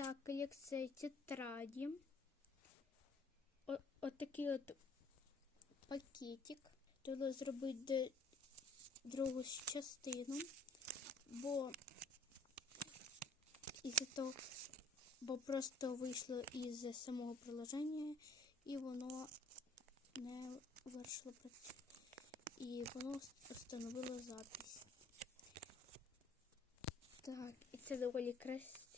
Так, колекція тетраді. О- Отакий от пакетик. Треба зробити другу частину, бо із-за того, бо просто вийшло із самого приложення, і воно не вирішило працювати. І воно встановило запись. Так, і це доволі крас...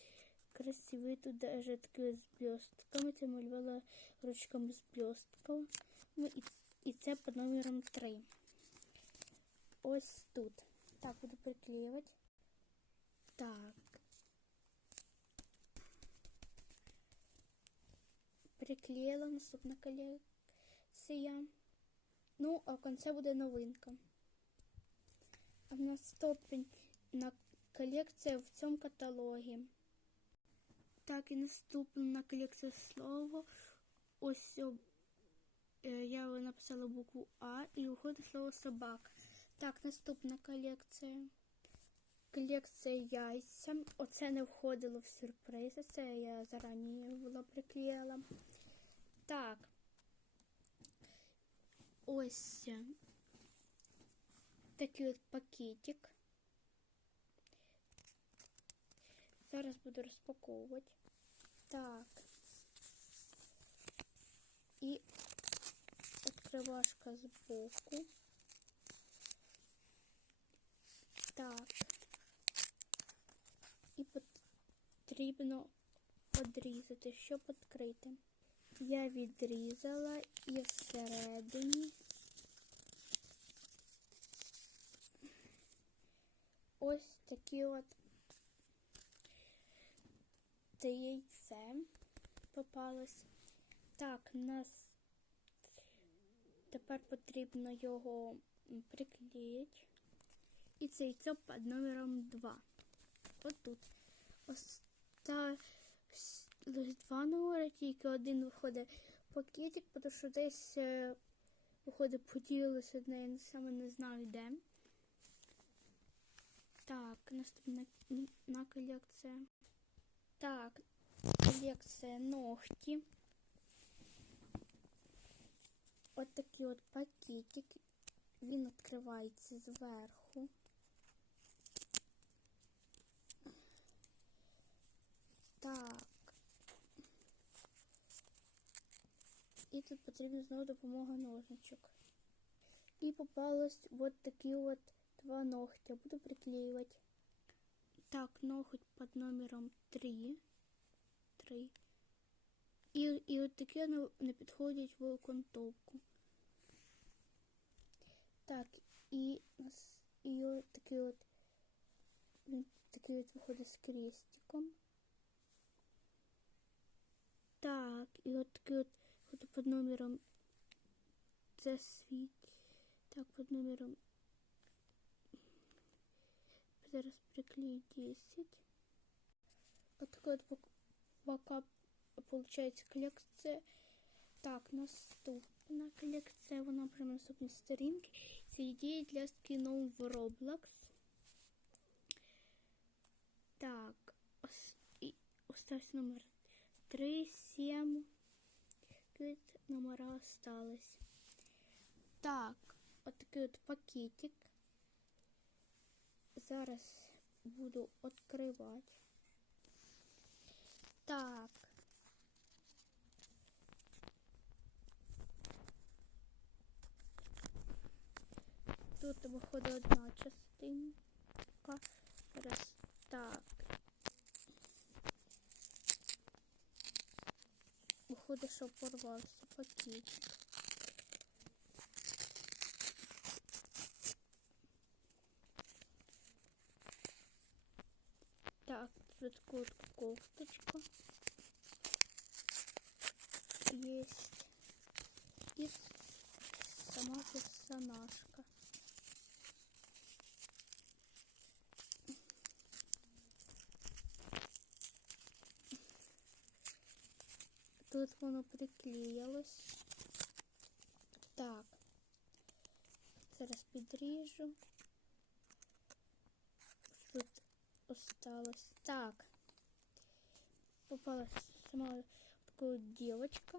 красивий. Тут даже таке з блістками. Це малювала ручками з блістками. Ну, і, і це під номером 3. Ось тут. Так, буду приклеювати. Так. Приклеїла наступна колекція. Ну, а в кінці буде новинка. А в нас стопень на колекція в цьому каталогі. Так, і наступна колекція слова. Ось е, я написала букву А і виходить слово собака. Так, наступна колекція. Колекція яйця. Оце не входило в сюрпризи. Це я зарані була приклеїла. Так. Ось е, такий от пакетик. Зараз буду розпаковувати. Так. І відкривашка з боку. Так. І потрібно відрізати, щоб відкрити. Я відрізала і всередині ось такі от те яйце попалось. Так, нас тепер потрібно його приклеїти. І це яйцо під номером 2. Отут. Осталось два номери, тільки один виходить пакетик, тому що десь е, виходить поділилося одне, я саме не знаю де. Так, наступна на колекція. Так, колекція ногті. От такий от пакетик. Він відкривається зверху. Так. І тут потрібна знову допомога ножничок. І попалось от такі от два ногтя. Буду приклеювати. Так, ноготь під номером 3. 3. І, і от такі не, не підходять в окантовку. Так, і, нас- і от такий от він такий от виходить з крестиком. Так, і от такий от виходить під номером це світ. Так, під номером зараз приклею 10. От така от пок- пока получається колекція. Так, наступна колекція, вона прямо на наступній сторінці. Це ідеї для скінов в Roblox. Так, ос, і остався номер 3, 7. Тут номера осталось. Так, от такий от пакетик. Зараз буду відкривати. Так. Тут виходить одна частинка. Зараз так. Виходить, що порвався пакетик. Так, тут вот кофточка. Есть. И сама персонажка. Тут воно приклеїлось. Так. Зараз підріжу. осталось. Так. попалась сама девочка.